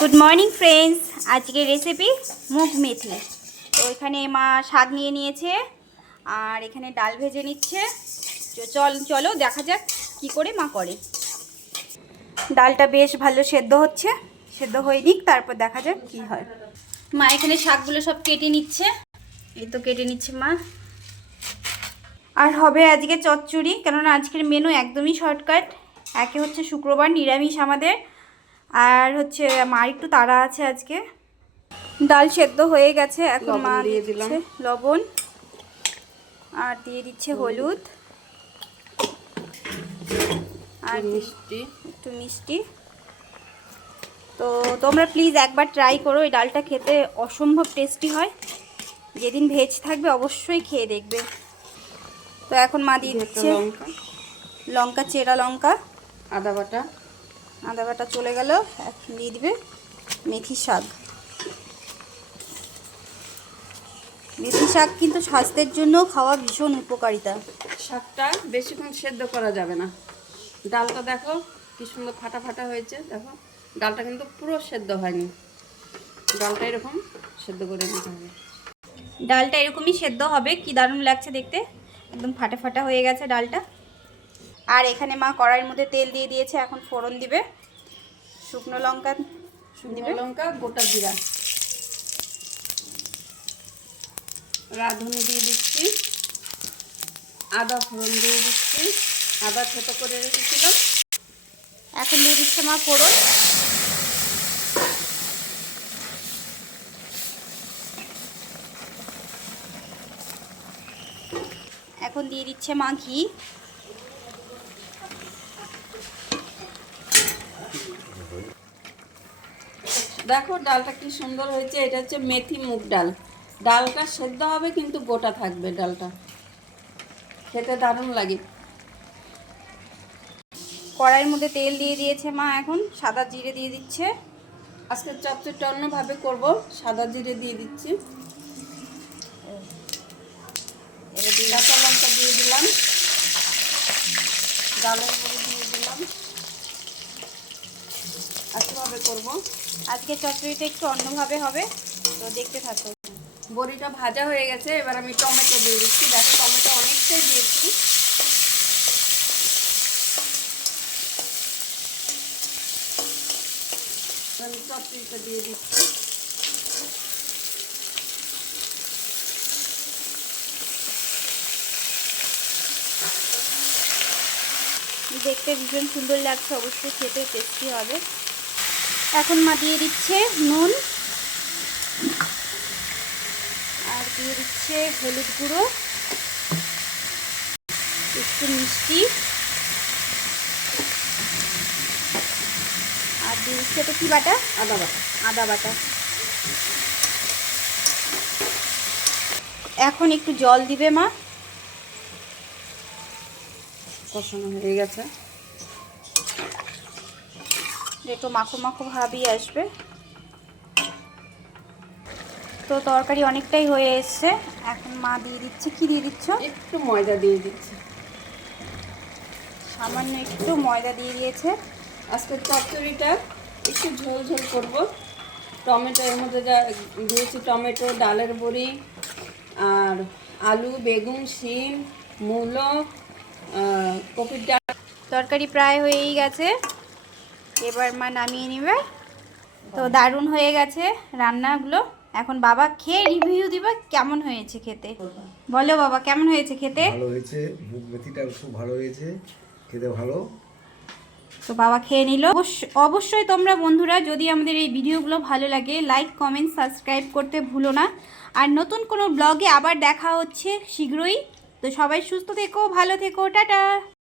Good morning friends, আজকে recipe মুগ মেথি। তো এখানে মা শাক নিয়ে নিয়েছে আর এখানে ডাল ভেজে নিচ্ছে। চলো দেখা যাক কি করে মা করে। ডালটা বেশ ভালো সেদ্ধ হচ্ছে, সেদ্ধ হয়ে নিক, তারপর দেখা যাক কি হয়। মা এখানে শাকগুলো সব কেটে নিচ্ছে, এই তো কেটে নিচ্ছে মা। আর হবে আজকে চচ্চড়ি, কেননা আজকের মেনু একদমই শর্টকাট। একে হচ্ছে শুক্রবার, নিরামিষ আমাদের, আর হচ্ছে মার একটু তাড়া আছে আজকে। ডাল সেদ্ধ হয়ে গেছে, এখন মা দিয়ে দিচ্ছে লবণ আর দিয়ে দিচ্ছে হলুদ আর মিষ্টি, একটু মিষ্টি। তো তোমরা প্লিজ একবার ট্রাই করো, এই ডালটা খেতে অসম্ভব টেস্টি হয়। যেদিন ভেজ থাকবে অবশ্যই খেয়ে দেখবে। তো এখন মা দিয়ে দিচ্ছে লঙ্কা, চেরা লঙ্কা, আদা বাটা। আদা বাটা চলে গেল। এখন দিয়ে দিবে মেথি শাক। মেথি শাক কিন্তু স্বাস্থ্যের জন্য খাওয়া ভীষণ উপকারিতা। শাকটা বেশিক্ষণ সেদ্ধ করা যাবে না। ডালটা দেখো কি সুন্দর ফাটা ফাটা হয়েছে, দেখো ডালটা কিন্তু পুরো সেদ্ধ হয়নি। ডালটা এরকম সেদ্ধ করে নিতে হবে। ডালটা এরকমই সেদ্ধ হবে। কি দারুণ লাগছে দেখতে, একদম ফাটা ফাটা হয়ে গেছে ডালটা। আর এখানে মা কড়াইয়ের মধ্যে তেল দিয়ে দিয়েছে, এখন ফোড়ন দিবে। শুকনো লঙ্কা, গোটা জিরা, রাঁধুনি দিয়ে দিচ্ছি, আদা ফোড়ন দিয়ে দিচ্ছি। আদা ছোটো করে রেখেছিলাম, এখন দিয়ে দিচ্ছে মা ফোড়ন। এখন দিয়ে দিচ্ছে মা ঘি। দেখো ডালটা কি সুন্দর হয়েছে। এটা হচ্ছে মেথি মুগ ডাল। ডালটা সেদ্ধ হবে কিন্তু গোটা থাকবে, ডালটা খেতে দারুণ লাগে। কড়াইয়ের মধ্যে তেল দিয়ে দিয়েছে মা, এখন সাদা জিরে দিয়ে দিচ্ছে। আজকে চচ্চড়িটা অন্যভাবে করব, সাদা জিরে দিয়ে দিচ্ছি। কাঁচা লঙ্কা দিয়ে দিলাম, ডালের বড়ি দিয়ে দিলাম। একইভাবে করব। আজকে চচ্চড়িটা একটু অন্যভাবে হবে, তো দেখতে থাকো। বড়িটা ভাজা হয়ে গেছে, এবার আমি টমেটো দিয়ে দিচ্ছি। দেখো টমেটো অনেকটাই দিয়েছি। আমি চচ্চড়িটা দিয়ে দিচ্ছি। দেখতে ভীষণ সুন্দর লাগছে, অবশ্যই খেতে টেস্টি হবে। এখন মা দিয়ে দিচ্ছে নুন আর দিয়ে দিচ্ছে হলুদ গুঁড়ো, একটু মিষ্টি, আর দিয়ে দিচ্ছে এটা কি বাটা? আদা বাটা। আদা বাটা। এখন একটু জল দিবে মা। কষানো হয়ে গেছে, একটু মাখো মাখো ভাবই আসবে। তো তরকারি অনেকটাই হয়ে এসছে, এখন মা দিয়ে দিচ্ছে, কি দিয়ে দিচ্ছ? একটু ময়দা দিয়ে দিচ্ছি, সামান্য একটু ময়দা দিয়ে দিয়েছে। আজকে চচ্চড়িটা একটু ঝোল ঝোল করব। টমেটো এর মধ্যে যা দিয়েছি, টমেটো, ডালের বড়ি আর আলু, বেগুন, শিম, মূলো, কপির ডাল। তরকারি প্রায় হয়েই গেছে, এবার মা নামিয়ে নেবে। তো দারুণ হয়ে গেছে রান্নাগুলো। এখন বাবা খেয়ে রিভিউ দিবে কেমন হয়েছে খেতে। বলো বাবা, কেমন হয়েছে খেতে? ভালো হয়েছে, মুগ মেথিটা খুব ভালো হয়েছে, খেতে ভালো। তো বাবা খেয়ে নিল। অবশ্যই তোমরা বন্ধুরা যদি আমাদের এই ভিডিওগুলো ভালো লাগে, লাইক, কমেন্ট, সাবস্ক্রাইব করতে ভুলো না। আর নতুন কোনো ব্লগে আবার দেখা হচ্ছে শীঘ্রই। তো সবাই সুস্থ থেকো, ভালো থেকো, টাটা।